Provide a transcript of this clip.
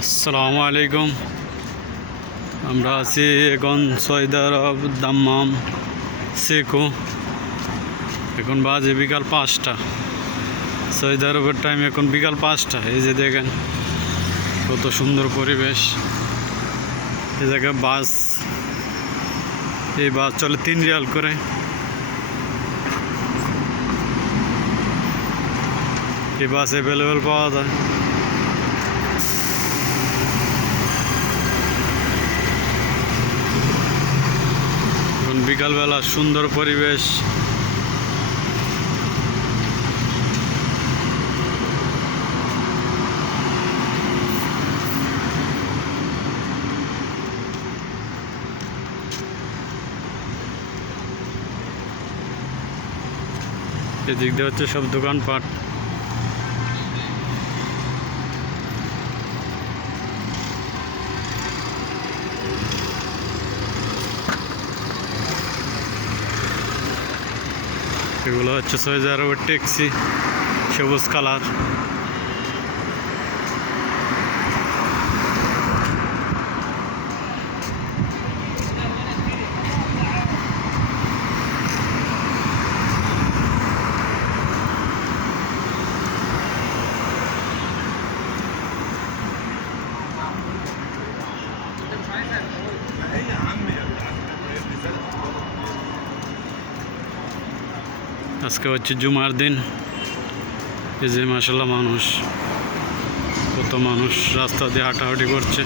আসসালামু আলাইকুম। আমরা আছি এখন সৌদি আরব দাম্মাম সেকো। এখন বাজে বিকাল 5টা। সৌদি আরবের টাইম এখন বিকাল 5টা। এই যে দেখেন কত সুন্দর পরিবেশ। এই জায়গায় বাস, এই বাস চলে 3 রিয়াল করে। এই বাস অ্যাভেলেবেল পাওয়া যায়। বিকালবেলা সুন্দর পরিবেশ। এদিক দিয়ে হচ্ছে সব দোকানপাট। এগুলো হচ্ছে সৌদি আরবের ট্যাক্সি, সবুজ কালার। আজকে হচ্ছে জুমার দিন। এই যে মাশাআল্লাহ মানুষ, কত মানুষ রাস্তা দিয়ে হাঁটাহাঁটি করছে।